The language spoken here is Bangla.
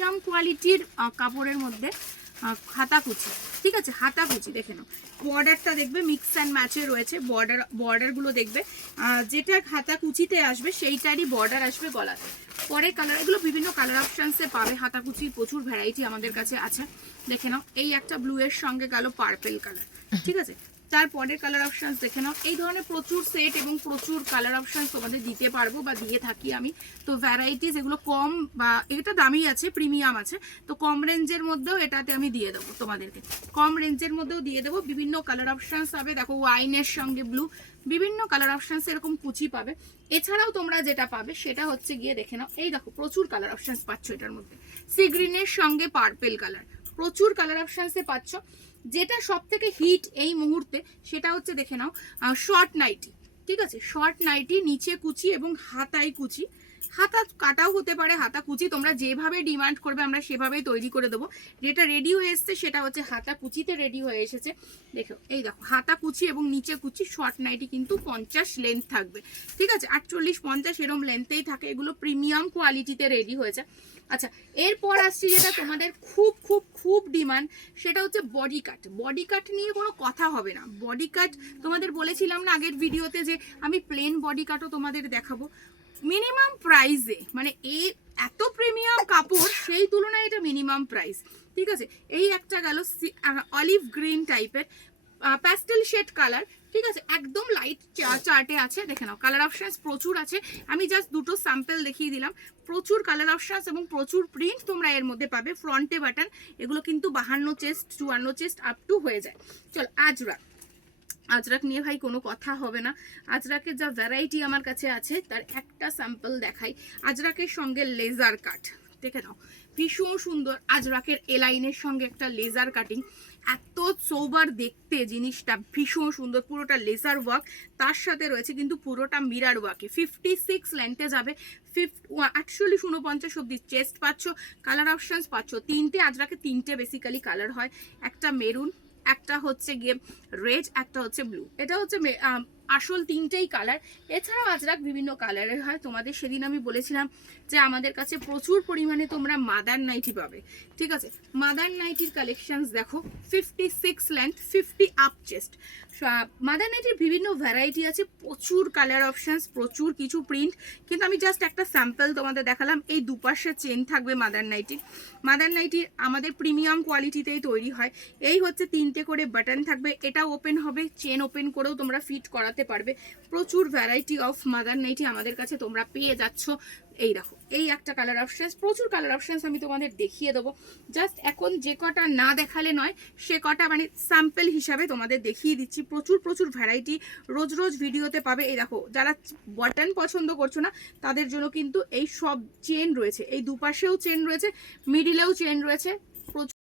প্রিমিয়াম কোয়ালিটির কাপড়ের মধ্যে হাতা কুচি, ঠিক আছে, হাতা কুচি দেখে নাও। বর্ডারটা দেখবে মিক্স অ্যান্ড ম্যাচে রয়েছে, বর্ডারগুলো দেখবে যেটা হাতা কুচিতে আসবে সেইটারই বর্ডার আসবে গলাতে। পরে কালার, এগুলো বিভিন্ন কালার অপশানসে পাবে। হাতা কুচির প্রচুর ভ্যারাইটি আমাদের কাছে আছে, দেখে নাও। এই একটা ব্লু এর সঙ্গে গেল পার্পেল কালার, ঠিক আছে। তারপরের কালার অপশানস দেখে নাও। এই ধরনের প্রচুর সেট এবং প্রচুর কালার অপশানস তোমাদের দিতে পারবো বা দিয়ে থাকি আমি। তো ভ্যারাইটিস এগুলো কম, বা এটা দামি আছে, প্রিমিয়াম আছে, তো কম রেঞ্জের মধ্যেও এটাতে আমি দিয়ে দেবো তোমাদেরকে, কম রেঞ্জের মধ্যেও দিয়ে দেবো। বিভিন্ন কালার অপশানস পাবে, দেখো ওয়াইনের সঙ্গে ব্লু, বিভিন্ন কালার অপশানস এরকম কুচি পাবে। এছাড়াও তোমরা যেটা পাবে সেটা হচ্ছে গিয়ে দেখে নাও, এই দেখো প্রচুর কালার অপশানস পাচ্ছ এটার মধ্যে। সি গ্রিনের সঙ্গে পার্পেল কালার, প্রচুর কালার অপশানসে পাচ্ছ। যেটা সব থেকে হিট এই মুহূর্তে সেটা হচ্ছে দেখে নাও শর্ট নাইটি, ঠিক আছে। শর্ট নাইটি, নিচে কুচি এবং হাতায় কুচি, হাতা কাটাও হতে পারে, হাতা কুচি তোমরা যেভাবে ডিমান্ড করবে আমরা সেভাবেই তৈরি করে দেবো। যেটা রেডি হয়ে এসছে সেটা হচ্ছে হাতা কুচিতে রেডি হয়ে এসেছে। দেখো এই দেখো হাতা কুচি এবং নিচে কুচি। শর্ট নাইটি কিন্তু 50 লেন্থ থাকবে, ঠিক আছে, 48-50 এরম লেন্থেই থাকে। এগুলো প্রিমিয়াম কোয়ালিটিতে রেডি হয়েছে। আচ্ছা, এরপর আসছি যেটা তোমাদের খুব খুব খুব ডিমান্ড, সেটা হচ্ছে বডি কাট। বডি কাট নিয়ে কোনো কথা হবে না। বডি কাট তোমাদের বলেছিলাম না আগের ভিডিওতে যে আমি প্লেন বডি কাটও তোমাদের দেখাবো মিনিমাম প্রাইসে, মানে এই এত প্রিমিয়াম কাপড় সেই তুলনায় এটা মিনিমাম প্রাইস, ঠিক আছে। এই একটা গেল অলিভ গ্রিন টাইপের প্যাস্টেল শেড কালার, ঠিক আছে, একদম লাইট চার্টে আছে, দেখে নাও। কালার অপশানস প্রচুর আছে, আমি জাস্ট দুটো স্যাম্পল দেখিয়ে দিলাম। প্রচুর কালার অপশানস এবং প্রচুর প্রিন্ট তোমরা এর মধ্যে পাবে। ফ্রন্টে বাটন, এগুলো কিন্তু 52 চেস্ট 54 চেস্ট আপ টু হয়ে যায়। চল আজরাক, আজরাক নিয়ে ভাই কোনো কথা হবে না। আজরাকের যা ভ্যারাইটি আমার কাছে আছে তার একটা স্যাম্পল দেখাই। আজরাকের সঙ্গে লেজার কাট, দেখে নাও, ভীষণ সুন্দর। আজরাকের এলাইনের সঙ্গে একটা লেজার কাটিং, এত সোবার দেখতে জিনিসটা, ভীষণ সুন্দর। পুরোটা লেজার ওয়ার্ক, তার সাথে রয়েছে কিন্তু পুরোটা মিরার ওয়ার্কে। 56 লেন্থে যাবে, 48-49 অব্দি চেস্ট পাচ্ছ। কালার অপশানস পাচ্ছ তিনটে। আজরাকে তিনটে বেসিক্যালি কালার হয়, একটা মেরুন, একটা হচ্ছে গিয়ে রেড, একটা হচ্ছে ব্লু। এটা হচ্ছে আসল তিনটেই কালার। এছাড়াও আজরাক বিভিন্ন কালারের হয়। তোমাদের সেদিন আমি বলেছিলাম যে আমাদের কাছে প্রচুর পরিমাণে তোমরা মাদার নাইটি পাবে, ঠিক আছে। মাদার নাইটির কালেকশনস দেখো, 56 লেন্থ, 50 আপ চেস্ট। মাদার নাইটির বিভিন্ন ভ্যারাইটি আছে, প্রচুর কালার অপশানস, প্রচুর কিছু প্রিন্ট, কিন্তু আমি জাস্ট একটা স্যাম্পল তোমাদের দেখালাম। এই দুপাশে চেন থাকবে মাদার নাইটি। মাদার নাইটি আমাদের প্রিমিয়াম কোয়ালিটিতেই তৈরি হয়। এই হচ্ছে তিনটে করে বাটন থাকবে, এটা ওপেন হবে, চেন ওপেন করেও তোমরা ফিট করাতে পারবে। প্রচুর ভ্যারাইটি অফ মাদার নাইটি আমাদের কাছে তোমরা পেয়ে যাচ্ছ। এই দেখো, এই একটা কালার অপশানস, প্রচুর কালার অপশানস আমি তোমাদের দেখিয়ে দেবো। জাস্ট এখন যে কটা না দেখালে নয় সে কটা মানে স্যাম্পল হিসাবে তোমাদের দেখিয়ে দিচ্ছি। প্রচুর প্রচুর ভ্যারাইটি রোজ রোজ ভিডিওতে পাবে। এই দেখো, যারা বাটন পছন্দ করছো না তাদের জন্য কিন্তু এই সব চেন রয়েছে, এই দুপাশেও চেন রয়েছে, মিডিলেও চেন রয়েছে।